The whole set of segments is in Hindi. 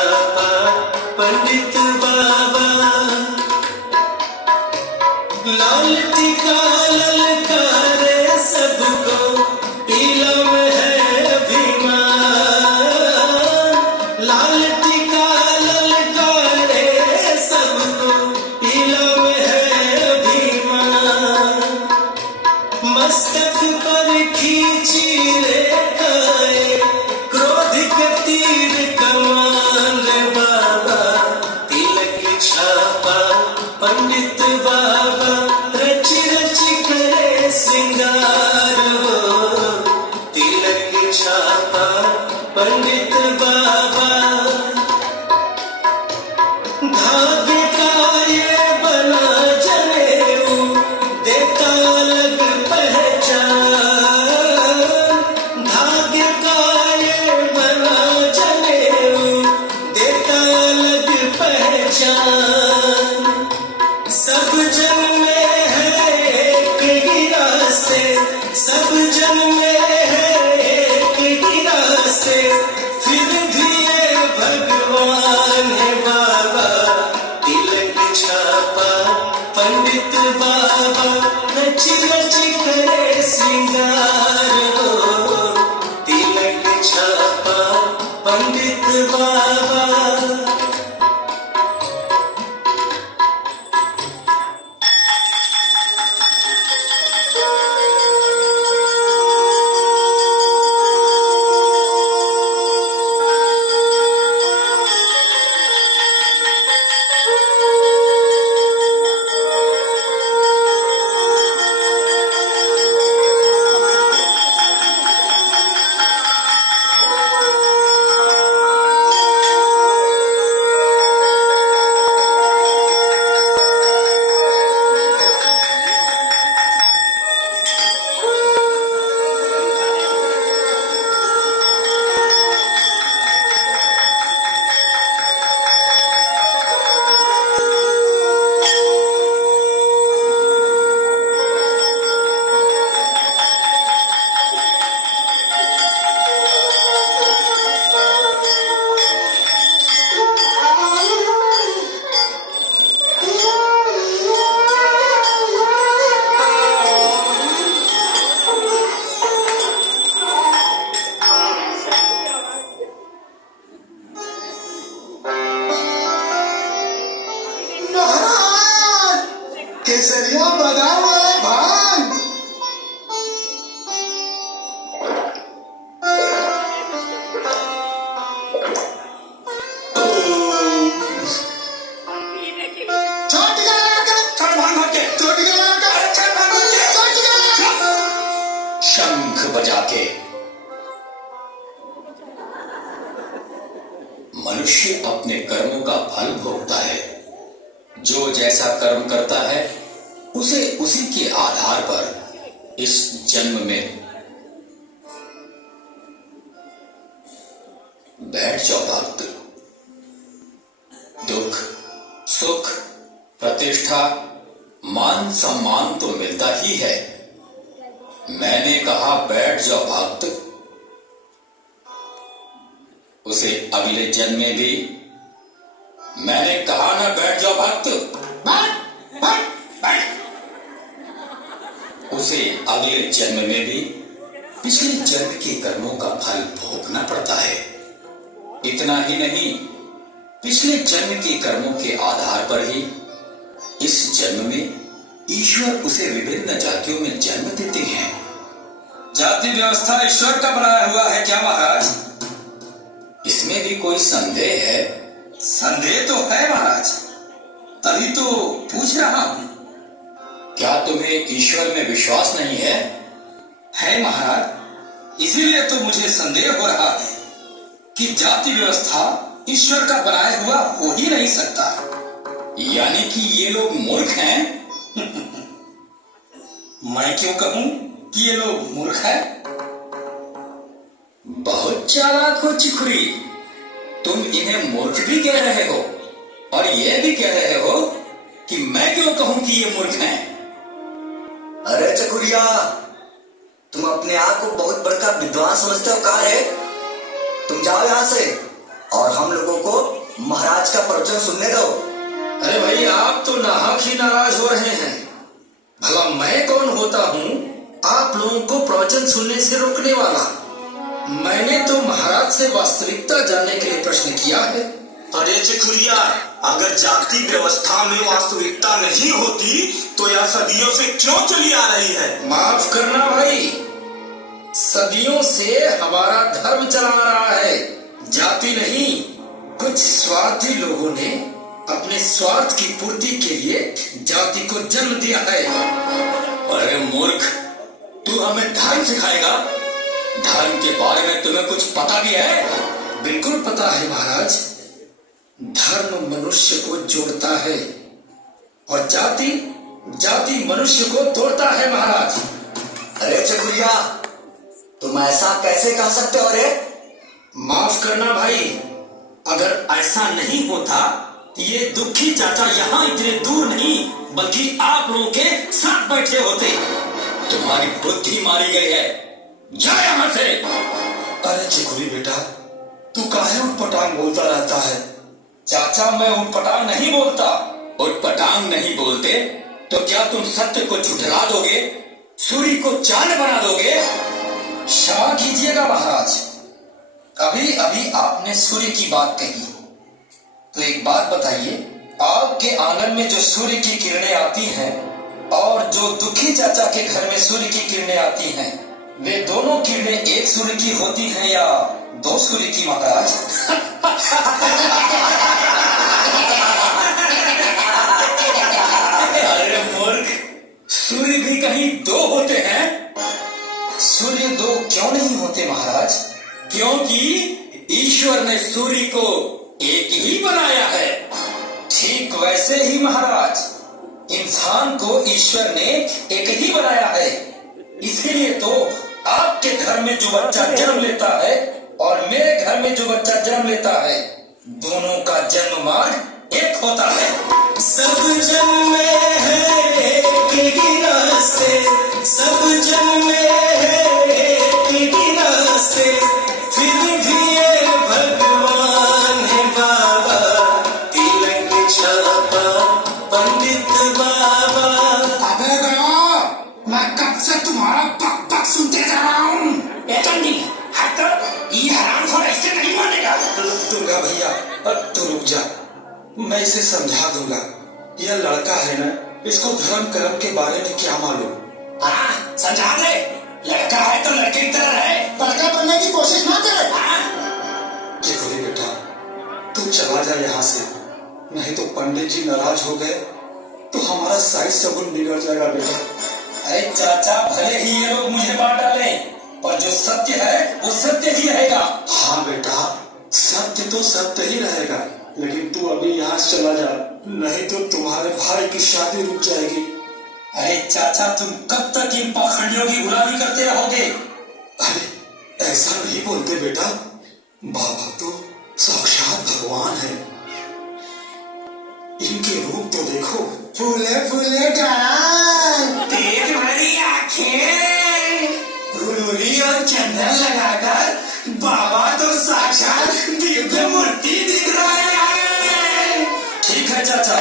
छापा पंडित बाबा। लाल टीका ललकारे सबको, इलम है अभिमान। लाल टीका ललकारे सबको, इलम है अभिमान। मस्तक पर खींची रेखाएं, क्रोधिक तीर कमान बाबा। तिलक छापा पंडित बाबा, रच रच करे श्रृंगार हो। तिलक छापा पंडित बाबा। धागे का ये बना जनेऊ, देता अलग पहचान। धागे का ये बना जनेऊ, देता अलग पहचान। सब जन में है एक ही रास्ते, सब जन में है एक ही रास्ते। फिर भी ये भगवान है बाबा। तिलक छापा पंडित बाबा, रच रच करे श्रृंगार हो। तिलक छापा पंडित बाबा। केसरिया बादाम वाला भांग। शंख बजा के मनुष्य अपने कर्मों का फल भोगता है। जो जैसा कर्म करता है उसे उसी के आधार पर इस जन्म में बैठ जाओ भक्त। दुख सुख प्रतिष्ठा मान सम्मान तो मिलता ही है। मैंने कहा बैठ जाओ भक्त। उसे अगले जन्म में भी मैंने कहा ना बैठ जाओ भक्त। बैठ बैठ बैठ। उसे अगले जन्म में भी पिछले जन्म के कर्मों का फल भोगना पड़ता है। इतना ही नहीं, पिछले जन्म के कर्मों के आधार पर ही इस जन्म में ईश्वर उसे विभिन्न जातियों में जन्म देते हैं। जाति व्यवस्था ईश्वर का बनाया हुआ है क्या महाराज? इसमें भी कोई संदेह है? संदेह तो है महाराज, तभी तो पूछ रहा हूं। क्या तुम्हें ईश्वर में विश्वास नहीं है? है महाराज, इसीलिए तो मुझे संदेह हो रहा है कि जाति व्यवस्था ईश्वर का बनाया हुआ हो ही नहीं सकता। यानी कि ये लोग मूर्ख हैं? मैं क्यों कहूं कि ये लोग मूर्ख हैं? बहुत चालाक हो चिखुरी। तुम इन्हें मूर्ख भी कह रहे हो और ये भी कह रहे हो कि मैं क्यों कहूं कि ये मूर्ख हैं। अरे चकुरिया, तुम अपने आप को बहुत बड़का विद्वान समझते हो। कहाँ है तुम? जाओ यहाँ से। और हम लोगों को महाराज का प्रवचन सुनने दो। अरे भाई, आप तो नाहक ही नाराज हो रहे हैं। भला मैं कौन होता हूँ आप लोगों को प्रवचन सुनने से रोकने वाला? मैंने तो महाराज से वास्तविकता जानने के लिए प्रश्न किया है। अरे चकुरिया, अगर जाति व्यवस्था में वास्तविकता नहीं होती तो यह सदियों से क्यों चली आ रही है? माफ करना भाई, सदियों से हमारा धर्म चला आ रहा है, जाति नहीं। कुछ स्वार्थी लोगों ने अपने स्वार्थ की पूर्ति के लिए जाति को जन्म दिया है। अरे मूर्ख, तू हमें धर्म सिखाएगा? धर्म के बारे में तुम्हें कुछ पता भी है? बिल्कुल पता है महाराज। धर्म मनुष्य को जोड़ता है और जाति मनुष्य को तोड़ता है महाराज। अरे चकुरिया, तुम ऐसा कैसे कह सकते हो रे? माफ करना भाई, अगर ऐसा नहीं होता तो ये दुखी चाचा यहाँ इतने दूर नहीं बल्कि आप लोगों के साथ बैठे होते। तुम्हारी बुद्धि मारी गई है, जा यहाँ से। अरे चिकुरी बेटा, तू काहे उटपटांग बोलता रहता है? चाचा, मैं उटपटांग नहीं बोलता। उटपटांग नहीं बोलते तो क्या तुम सत्य को झुठला दोगे? सूर्य को चांद बना दोगे? क्षमा कीजिएगा महाराज, अभी अभी आपने सूर्य की बात कही, तो एक बात बताइए, आपके आंगन में जो सूर्य की किरणें आती हैं और जो दुखी चाचा के घर में सूर्य की किरणें आती हैं, वे दोनों किरणें एक सूर्य की होती हैं या दो सूर्य की महाराज? अरे मूर्ख, सूर्य भी कहीं दो होते हैं? सूर्य दो क्यों नहीं होते महाराज? क्योंकि ईश्वर ने सूर्य को एक ही बनाया है। ठीक वैसे ही महाराज, इंसान को ईश्वर ने एक ही बनाया है। इसीलिए तो आपके घर में जो बच्चा जन्म लेता है और मेरे घर में जो बच्चा जन्म लेता है, दोनों का जन्म मार्ग एक होता है। सब जन्म में है एक ही रास्ते, सब जन्म में है एक ही रास्ते, फिर भी ये भगवान है बाबा, तिलक छापा पंडित बाबा। अबे गया, मैं कब से तुम्हारा पक पक सुनते जा रहा हूँ। ये हरामखोर ऐसे नहीं मानेगा। दूंगा भैया, तू रुक जा, मैं इसे समझा दूंगा। यह लड़का है ना, इसको धर्म कर्म के बारे में क्या मालूम? हाँ, समझा दे। लड़का है तो लड़के की तरह रहे। लड़का बनने की कोशिश ना करे। चिकुरी बेटा, तू चला जा यहाँ से, नहीं तो पंडित जी नाराज हो गए तो हमारा साइज सगुन बिगड़ जाएगा बेटा। अरे चाचा, भले ही ये लोग मुझे मार डाले, पर जो सत्य है वो सत्य ही रहेगा। हाँ बेटा, सत्य तो सत्य ही रहेगा, लेकिन तू अभी यहाँ से चला जा, नहीं तो तुम्हारे भाई की शादी रुक जाएगी। अरे चाचा, तुम कब तक इन पाखंडियों की गुलामी करते रहोगे? अरे ऐसा नहीं बोलते बेटा, बाबा तो साक्षात भगवान है, इनके रूप तो देखो। फूले फूले गाय, तेज भरी आंखें, रुरी और चंदन लगाकर बाबा तो साक्षात दिव्य मूर्ति दिख रहा है। ठीक है चाचा,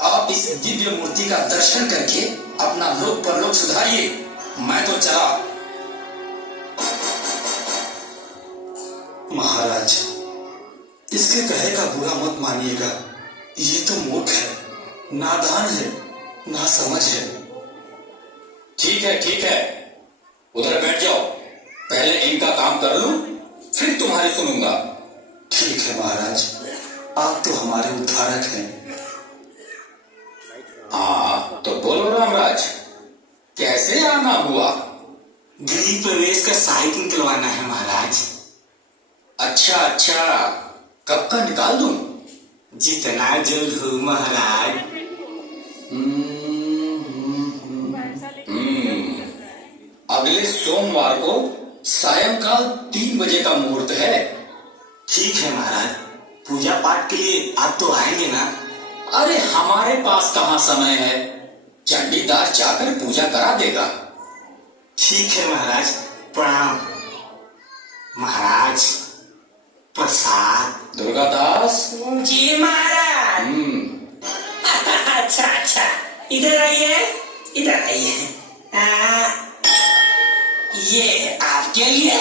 आप इस दिव्य मूर्ति का दर्शन करके अपना लोक परलोक सुधारिए, मैं तो चला। महाराज, इसके कहे का बुरा मत मानिएगा, ये तो मूर्ख है, नादान है, ना समझ है। ठीक है, उधर बैठ जाओ, पहले इनका काम कर लूं, फिर तुम्हारी सुनूंगा। ठीक है महाराज, आप तो हमारे उद्धारक हैं। हाँ तो बोलो रामराज, कैसे आना हुआ? गृह प्रवेश का साहित्य निकलवाना है महाराज। अच्छा, कब का निकाल दूं? जितना जल्द हो महाराज। अगले सोमवार को सायंकाल 3 बजे का मुहूर्त है। ठीक है महाराज, पूजा पाठ के लिए आप तो आएंगे ना? अरे हमारे पास कहाँ समय है, चंडीदास जाकर पूजा करा देगा। ठीक है महाराज, प्रणाम। महाराज, प्रसाद। दुर्गादास। जी महाराज। अच्छा अच्छा, इधर आइए, इधर आइए। ये आपके लिए,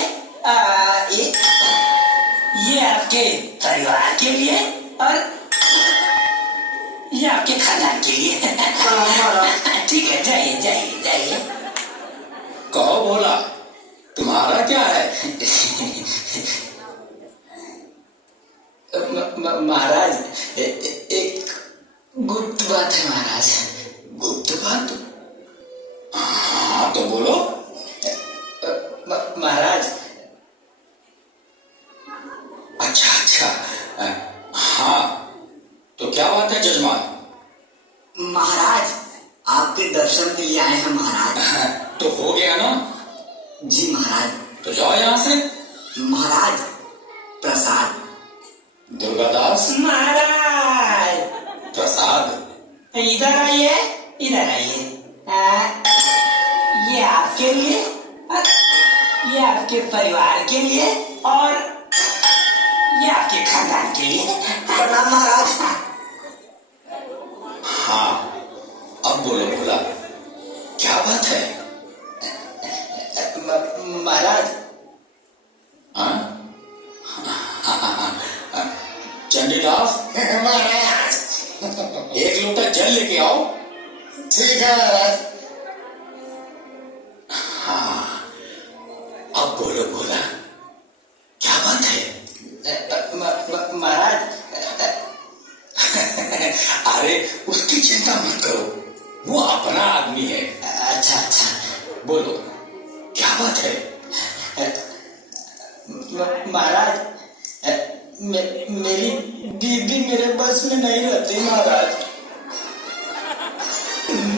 ये आपके परिवार के लिए, और ये आपके खानदान के लिए। ठीक है, जाइए जाइए जाइए। कहो भोला, तुम्हारा क्या है? महाराज, एक गुप्त बात है महाराज। गुप्त बात? हाँ तो बोलो। महाराज। अच्छा अच्छा, हाँ तो क्या बात है जजमान? महाराज, आपके दर्शन के लिए आए हैं महाराज। तो हो गया ना? जी महाराज। तो जाओ यहाँ से। महाराज, प्रसाद। दुर्गादास। महाराज, प्रसाद। इधर आइए, इधर आइए। ये आपके लिए, ये आपके परिवार के लिए, और ये आपके खानदान के लिए। प्रणाम महाराज। हाँ अब बोलो भोला, क्या बात है? महाराज। हाँ? चंडीदास, महाराज। एक लोटा जल लेके आओ। ठीक है महाराज। हाँ अब बोलो भोला, क्या बात है? महाराज। अरे उसकी चिंता मत करो, वो अपना आदमी है। अच्छा अच्छा, बोलो क्या बात है? महाराज, मेरी बीबी मेरे बस में नहीं रहती महाराज।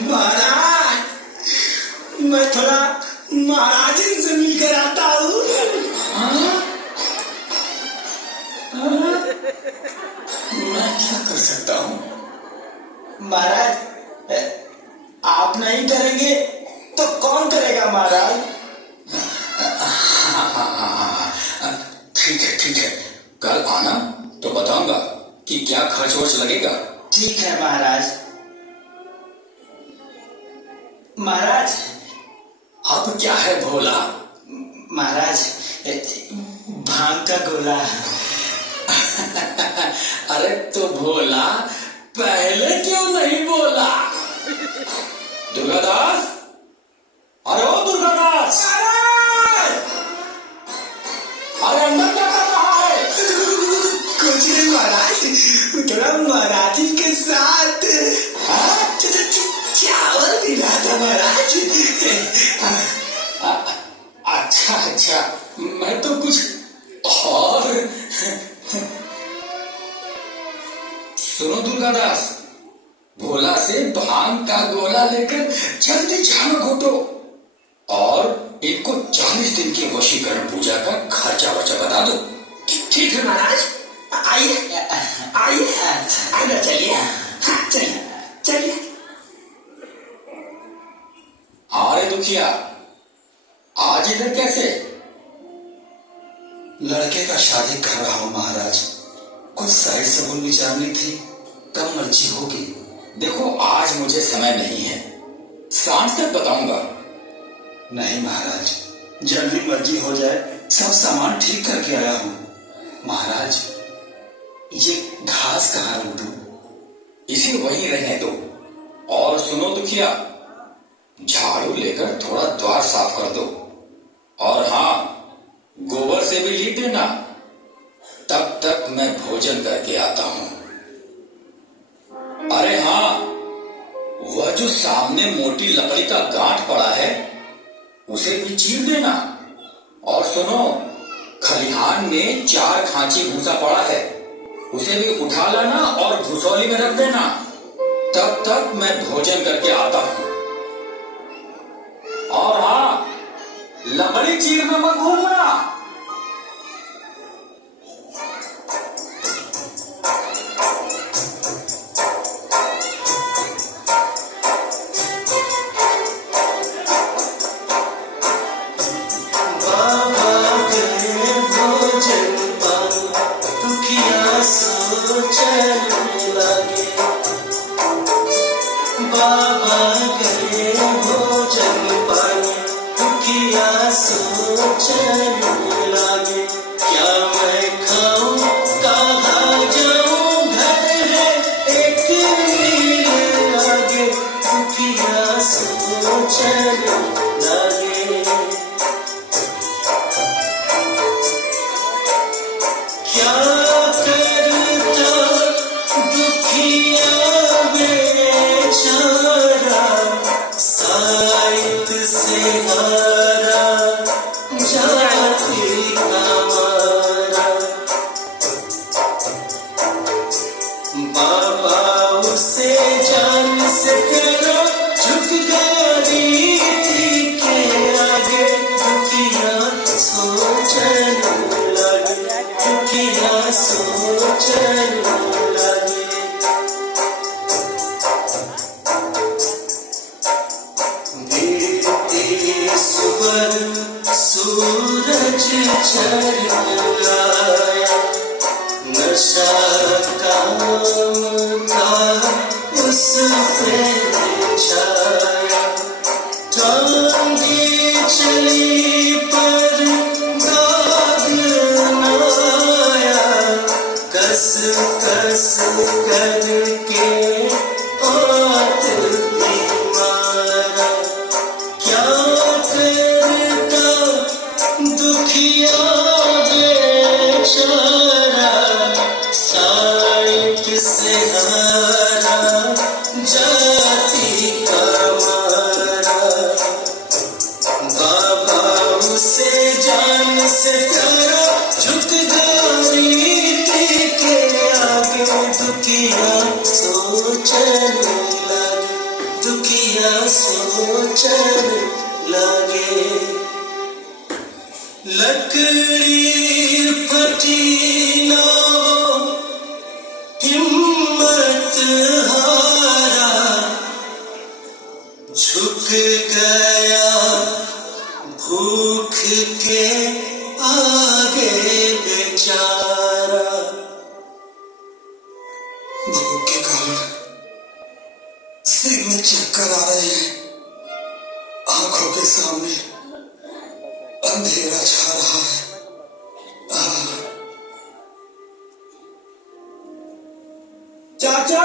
महाराज, मैं थोड़ा महाराज जी से मिलकर आता हूँ। मैं क्या कर सकता हूँ? महाराज, आप नहीं करेंगे तो कौन करेगा महाराज? ठीक है ठीक है, कल आना तो बताऊंगा कि क्या खर्च वर्च लगेगा। ठीक है महाराज। महाराज। अब क्या है भोला? महाराज, भांग का गोला। अरे तो भोला, पहले क्यों नहीं बोला? दुर्गादास, अरे ओ दुर्गादास, अरे अंदर क्या कर रहा है? कुछ नहीं महाराज, थोड़ा महाराज जी के साथ चावल भी रहा था महाराज। अच्छा अच्छा, मैं तो कुछ और। सुनो दुर्गादास, भोला से भांग का गोला लेकर जल्दी झाड़ू घोटो और इनको 40 दिन की वशीकरण पूजा का खर्चा वर्चा बता दो। ठीक है महाराज, आइए आइए, अंदर चलिए। हाँ चलिए चलिए। अरे दुखिया, आज इधर कैसे? लड़के का शादी कर रहा हूँ महाराज, कुछ साइड सबूत विचारनी थी, कब मर्जी होगी। देखो आज मुझे समय नहीं है, सांझ तक बताऊंगा। नहीं महाराज, जल्दी मर्जी हो जाए, सब सामान ठीक करके आया हूँ। महाराज, ये घास कहाँ रख दूं? इसे वहीं रहने दो। और सुनो दुखिया, झाड़ू लेकर थोड़ा द्वार साफ कर दो, और हाँ गोबर से भी लीप देना। तब तक मैं भोजन करके आता हूँ। अरे हाँ, वह जो सामने मोटी लकड़ी का गांठ पड़ा है उसे भी चीर देना। और सुनो, खलिहान में 4 खांची भूसा पड़ा है, उसे भी उठा लाना और भूसौली में रख देना। तब तक मैं भोजन करके आता हूँ। और हाँ, लकड़ी चीरना मत भूलना। बाबा करे भोजन पान, दुखिया सोचने लागे, क्या मैं खाऊं कहाँ जाऊं, घर है एक मील आगे, दुखिया सोचने लागे। क्या करता दुखिया बेचारा, साइत से हारा जाति का मारा। बाबा उसे जान से तेरा झुक गया रीति के आगे, दुखिया सोचने लगे, दुखिया सोचने लगे। गिरती सुबह सूरज चढ़ आया, नशा काम का उस पे छाया। टांगे चली पर दाग न आया, कस कस करके आत भी मारा। क्या करता दुखिया बेचारा, साइत से हारा जाति का मारा। बाबा उसे जान से प्यारा झुक गया रीति के आगे, दुखिया सोचने लगे, दुखिया सोचने लगे। लकड़ी फटी ना हिम्मत हारा, झुक गया भूख के आगे बेचारा। भूख के कारण सिर में चक्कर आ रहे हैं, आंखों के सामने अंधेरा छा रहा है। चाचा